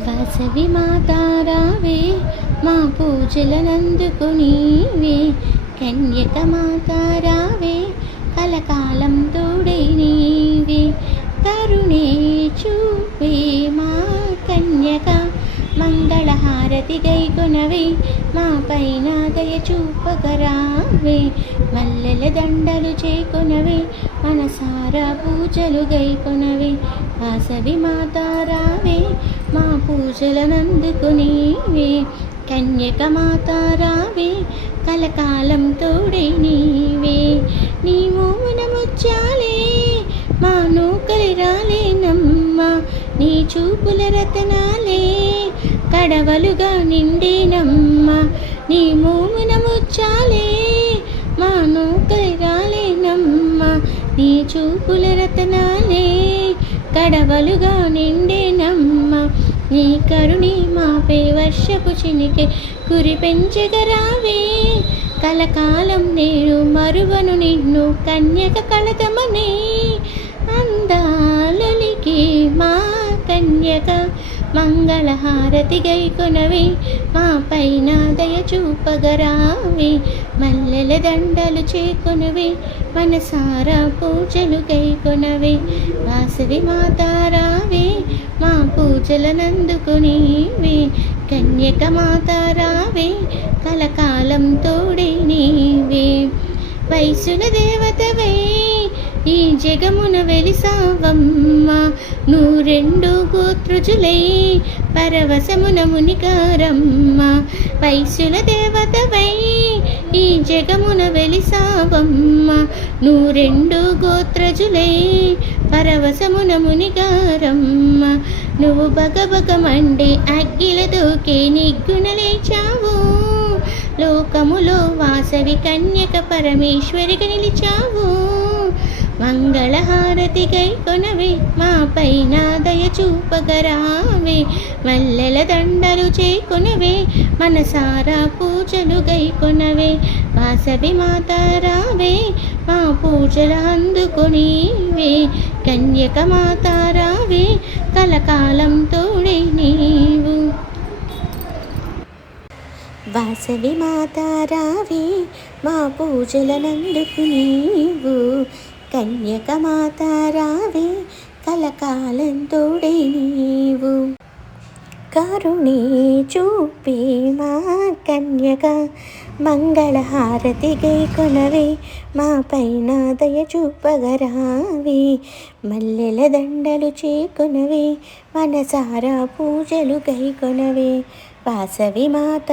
వాసవి మాతారావే మా పూజలనందుకు నీవే. కన్యక మాతారావే కలకాలం తోడై నీవే. కరుణే చూపే మా కన్యక మంగళహారతి గైకొనవే. మా పైన దయ చూపగరావే మల్లెల దండలు చేకొనవే. మనసారా పూజలు గైకొనవే. వాసవి మాతారావే మా పూజలనందుకు నీవే కన్యక మాతారావే కలకాలం తోడై నీవే నీ మౌనముచ్చాలే మా నూకలి రాలేనమ్మ. నీ చూపుల రతనాలే కడవలుగా నిండేనమ్మ. నీ మోమునముచ్చాలే చూపుల రతనాలే కడవలుగా నిండేనమ్మ. నీ కరుణి మాపే వర్షపు చినికే కురి పెంచగరావే కలకాలం నేను మరువను నిన్ను కన్యక కళతమనే అందాలొలికి మా కన్యక మంగళహారతి గైకొనవి మా పైన దయ చూపగరావి. మల్లెల దండలు చేకొనవి మనసారా పూజలు గైకొనవి. వాసవి మాతారావి మా పూజలనందుకు నీవే కన్యక మాతారావి కలకాలం తోడే నీవి. వయసుల దేవతవే ఈ జగమున వెలిసావమ్మ నూరెండు గోత్రుజులై పరవశమున మునికారమ్మ వయసుల దేవతవై ఈ జగమున వెలిసావమ్మ నూరెండు గోత్రజులై పరవశమున మునిగారమ్మ. నువ్వు బగబగమండి అగ్గిల దూకే నిగ్గున లోకములో వాసవి కన్యక పరమేశ్వరిగా నిలిచావు. మంగళహారతి గై కొనవే మా నాదయ చూపగరావే మల్లెల దండలు చేకొనవే మనసారా పూజలు గై కొనవే వాసవి మాతారావే మా పూజల అందుకొనివే. కన్యక మాతారావే కలకాలం తోడే నీవు. వాసవి మాతారావే మా పూజలనందుకు నీవు కన్యకమాత మాతారావే కలకాలం తోడే నీవు. కరుణే చూపే మా కన్యక మంగళహారతి గై కొనవే మా పైన దయ చూపగరావే. మల్లెల దండలు చేకొనవే మనసారా పూజలు గై కొనవే వాసవి మాత